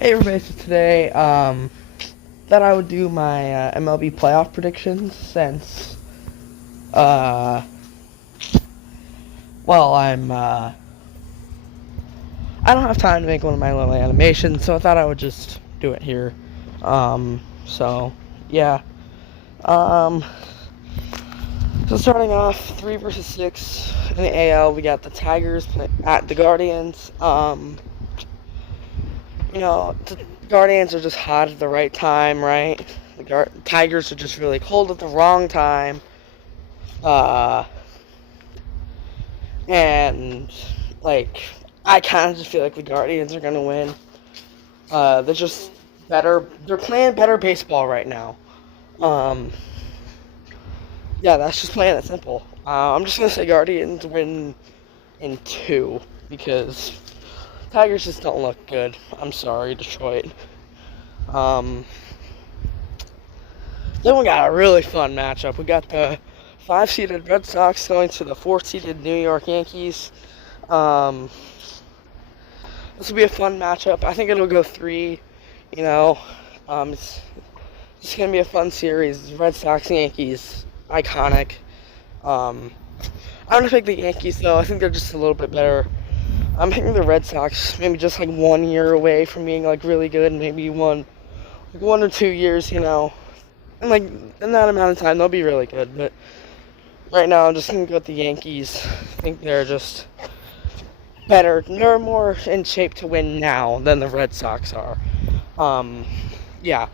Hey everybody, so today, thought I would do my MLB playoff predictions since, uh, well, I don't have time to make one of my little animations, so I thought I would just do it here. So, yeah. Um, so starting off, 3 versus 6 in the AL, we got the Tigers at the Guardians. The Guardians are just hot at the right time, right? The Tigers are just really cold at the wrong time. Uh, and, like, I kind of just feel like the Guardians are going to win. They're just better. They're playing better baseball right now. Um, yeah, that's just plain and simple. I'm just going to say Guardians win in 2 because Tigers just don't look good. I'm sorry, Detroit. Then we got a really fun matchup. We got the 5-seeded Red Sox going to the 4-seeded New York Yankees. This will be a fun matchup. I think it'll go 3. It's going to be a fun series. Red Sox, Yankees, iconic. I'm going to pick the Yankees, though. I think they're just a little bit better. I'm picking the Red Sox, maybe just like 1 year away from being like really good, maybe one or 2 years, and like in that amount of time they'll be really good. But right now I'm just gonna go with the Yankees. I think they're just better. They're more in shape to win now than the Red Sox are. Yeah.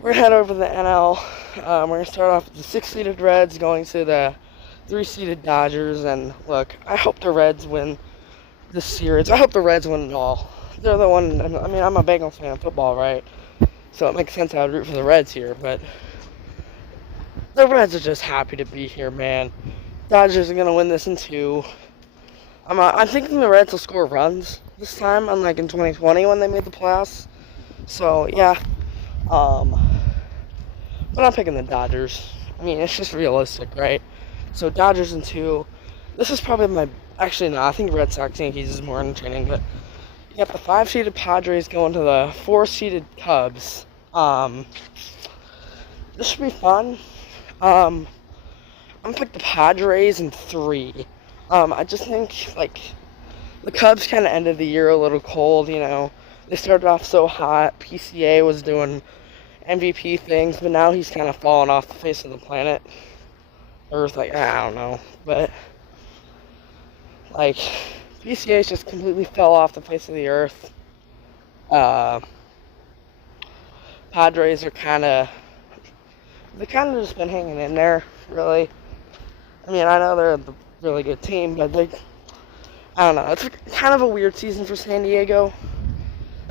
We're gonna head over to the NL. We're gonna start off with the 6-seeded Reds going to the 3-seeded Dodgers, and look, I hope the Reds win this series. I hope the Reds win it all. They're the one. I mean, I'm a Bengals fan of football, right? So it makes sense I would root for the Reds here, but the Reds are just happy to be here, man. Dodgers are gonna win this in 2. I'm thinking the Reds will score runs this time, unlike in 2020 when they made the playoffs. So yeah, but I'm picking the Dodgers. I mean, it's just realistic, right? So Dodgers in 2. This is probably my. Actually, no, I think Red Sox Yankees is more entertaining, but you got the 5-seeded Padres going to the 4-seeded Cubs. This should be fun. I'm gonna pick the Padres in 3. I just think, like, the Cubs kind of ended the year a little cold, They started off so hot. PCA was doing MVP things, but now he's kind of fallen off the face of the planet. Earth, like, I don't know. But, like, PCA just completely fell off the face of the earth. Padres are they've kind of just been hanging in there, really. I mean, I know they're a really good team, but I don't know. It's kind of a weird season for San Diego.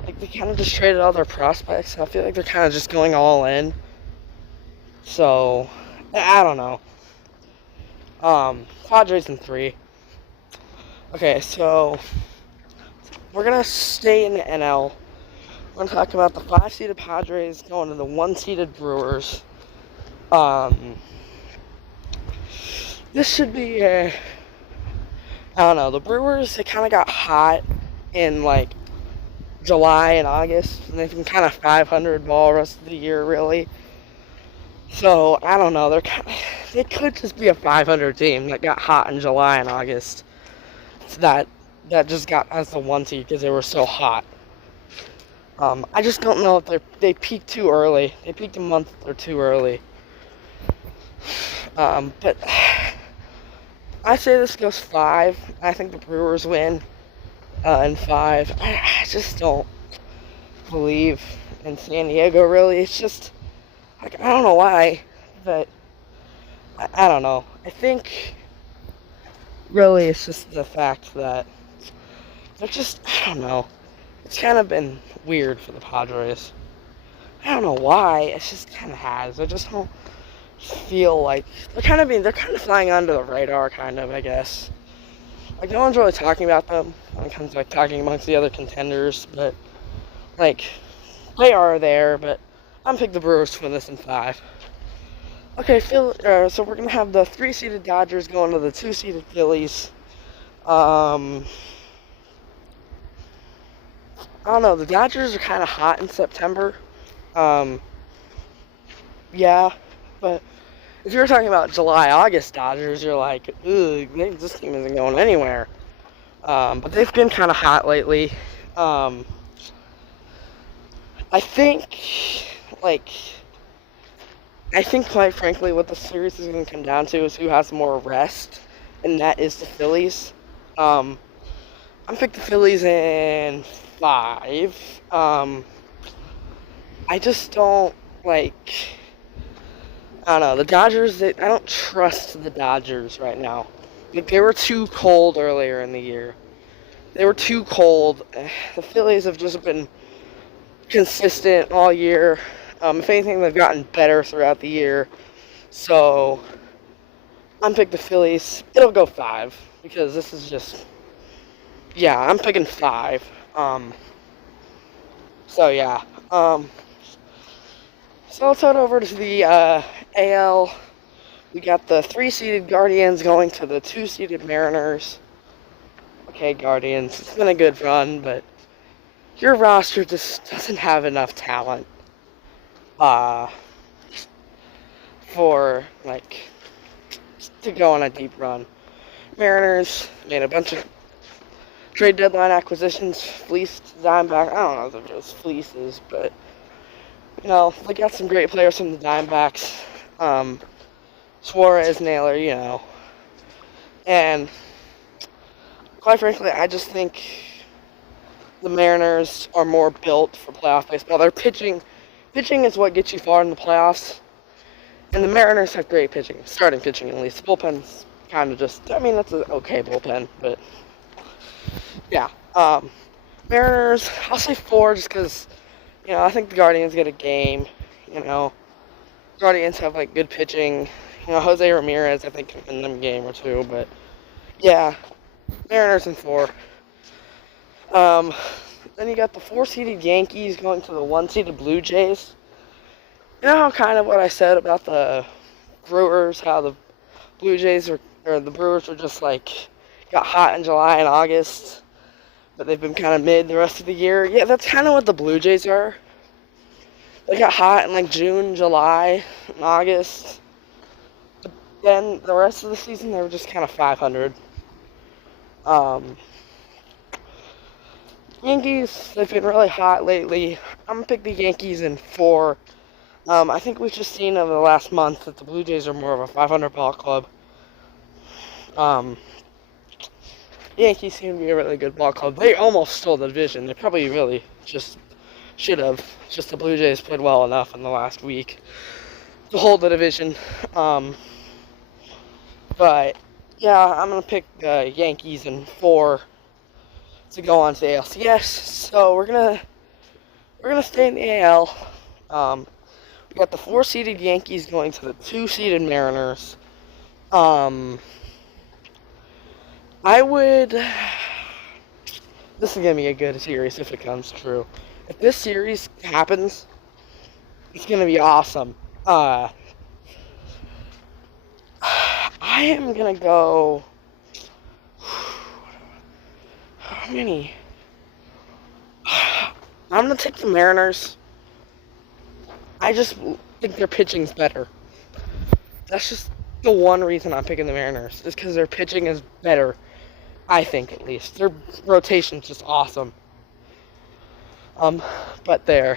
Like, they kind of just traded all their prospects. I feel like they're kind of just going all in. So, I don't know. Padres in 3. Okay, so we're gonna stay in the NL. We're gonna talk about the 5-seeded Padres going to the 1-seeded Brewers. This should be I don't know. The Brewers, they kind of got hot in like July and August, and they've been kind of 500 ball rest of the year, really. So I don't know. They could just be a 500 team that got hot in July and August. That just got as the 1 seed because they were so hot. I just don't know if they peaked too early. They peaked a month or 2 early. But I say this goes 5. I think the Brewers win in 5. I just don't believe in San Diego, really. It's just, like, I don't know why, but I don't know. I think, really, it's just the fact that they're just, I don't know. It's kind of been weird for the Padres. I don't know why. It just kind of has. I just don't feel like they're kind of flying under the radar, kind of, I guess. Like, no one's really talking about them when it comes to, like, talking amongst the other contenders, but, like, they are there, but I'm picking the Brewers to win this in 5. Okay, so we're going to have the 3-seeded Dodgers going to the 2-seeded Phillies. I don't know. The Dodgers are kind of hot in September. Um, yeah, but if you're talking about July, August Dodgers, you're like, ugh, this team isn't going anywhere. But they've been kind of hot lately. Um, I think, like, I think, quite frankly, what the series is going to come down to is who has more rest, and that is the Phillies. Um, I'm picking the Phillies in 5. I just don't like. I don't know the Dodgers. I don't trust the Dodgers right now. Like they were too cold earlier in the year. They were too cold. The Phillies have just been consistent all year. If anything, they've gotten better throughout the year. So I'm picking the Phillies. It'll go 5 because this is just. Yeah, I'm picking 5. So yeah. So let's head over to the AL. We got the 3-seeded Guardians going to the 2-seeded Mariners. Okay, Guardians, it's been a good run, but your roster just doesn't have enough talent for, like, to go on a deep run. Mariners made a bunch of trade deadline acquisitions, fleeced Diamondback. I don't know if they're just fleeces, but, you know, they got some great players from the Diamondbacks. Suarez, Naylor, you know. And quite frankly, I just think the Mariners are more built for playoff baseball. Their pitching is what gets you far in the playoffs. And the Mariners have great pitching, starting pitching at least. The bullpen's kind of just, I mean, that's an okay bullpen, but yeah. Mariners, I'll say 4 just because, you know, I think the Guardians get a game, you know. Guardians have, like, good pitching. You know, Jose Ramirez, I think, can win them a game or 2, but yeah, Mariners in 4. Then you got the 4-seeded Yankees going to the 1-seeded Blue Jays. You know how kind of what I said about the Brewers, how the Blue Jays or the Brewers were just like got hot in July and August, but they've been kind of mid the rest of the year. Yeah, that's kind of what the Blue Jays are. They got hot in like June, July, and August. But then the rest of the season, they were just kind of 500. Yankees, they've been really hot lately. I'm going to pick the Yankees in 4. I think we've just seen over the last month that the Blue Jays are more of a 500 ball club. The Yankees seem to be a really good ball club. They almost stole the division. They probably really just should have. Just the Blue Jays played well enough in the last week to hold the division. But yeah, I'm gonna pick the Yankees in 4 to go on to the ALCS. So we're gonna stay in the AL. We got the 4-seeded Yankees going to the 2-seeded Mariners. This is gonna be a good series if it comes true. If this series happens, it's gonna be awesome. I am gonna go. How many? I'm gonna take the Mariners. I just think their pitching's better. That's just the one reason I'm picking the Mariners, is because their pitching is better. I think, at least. Their rotation's just awesome. But I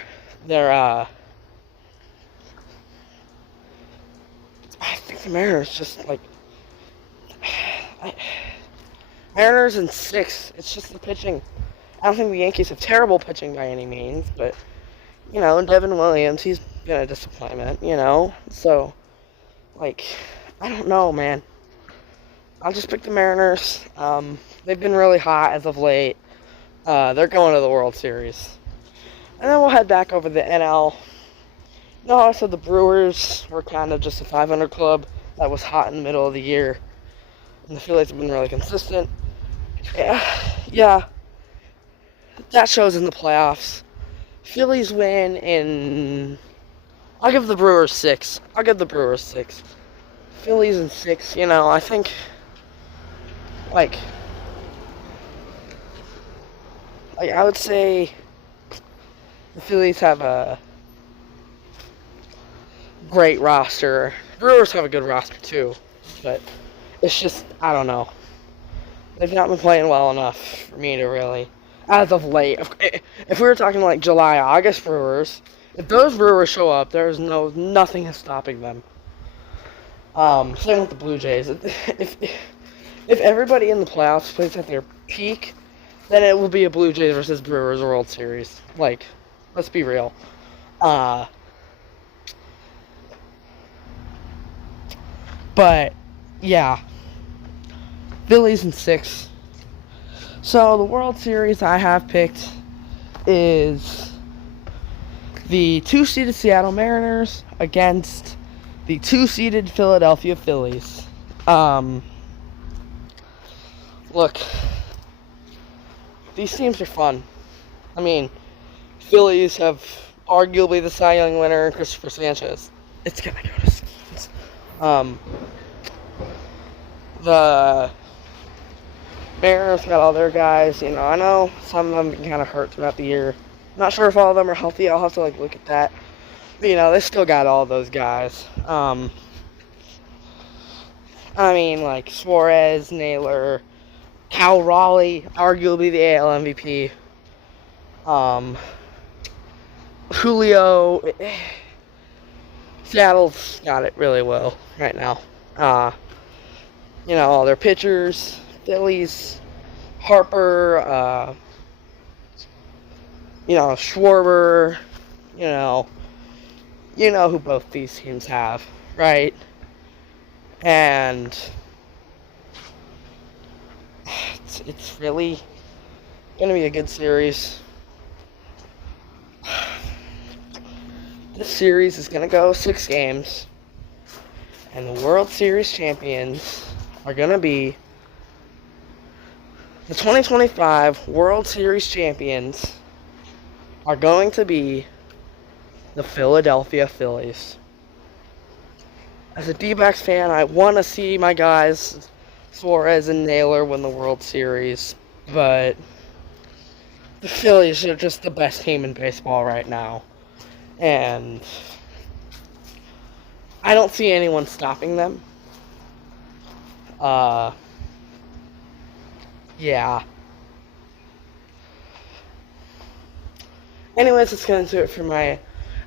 think the Mariners just, like, Mariners in 6. It's just the pitching. I don't think the Yankees have terrible pitching by any means, but, you know, Devin Williams, he's been a disappointment, you know? So, like, I don't know, man. I'll just pick the Mariners. They've been really hot as of late. They're going to the World Series. And then we'll head back over to the NL. No, I said the Brewers were kind of just a 500 club that was hot in the middle of the year. And the Phillies have been really consistent. Yeah. That shows in the playoffs. Phillies win in... I'll give the Brewers 6. Phillies in 6, you know, I think... Like, I would say The Phillies have a great roster. Brewers have a good roster too, but it's just, I don't know. They've not been playing well enough for me to really, as of late. If we were talking like July, August Brewers, if those Brewers show up, there's nothing is stopping them. Same with the Blue Jays. If everybody in the playoffs plays at their peak, then it will be a Blue Jays versus Brewers World Series. Like, let's be real. But yeah, Phillies in 6. So the World Series I have picked is the 2-seeded Seattle Mariners against the 2-seeded Philadelphia Phillies. Look, these teams are fun. I mean, Phillies have arguably the Cy Young winner, Christopher Sanchez. It's gonna go to Skins. The Mariners got all their guys. You know, I know some of them have been kind of hurt throughout the year. Not sure if all of them are healthy. I'll have to look at that. But, you know, they still got all those guys. I mean, like Suarez, Naylor, Cal Raleigh, arguably the AL MVP. Julio. Seattle's got it really well right now. You know, all their pitchers, Phillies, Harper, you know, Schwarber, you know who both these teams have, right? And it's really going to be a good series. This series is going to go 6 games, and the World Series champions are going to be the 2025 World Series champions are going to be the Philadelphia Phillies. As a D-backs fan, I want to see my guys Suarez and Naylor win the World Series, but the Phillies are just the best team in baseball right now. And I don't see anyone stopping them. Yeah. Anyways, that's going to do it for my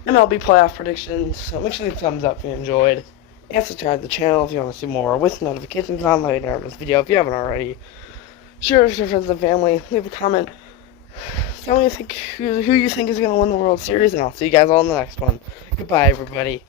MLB playoff predictions. So make sure you thumbs up if you enjoyed. And subscribe to the channel if you want to see more with notifications on later in this video if you haven't already. Share it with your friends and family. Leave a comment. Tell me who you think is going to win the World Series, and I'll see you guys all in the next one. Goodbye, everybody.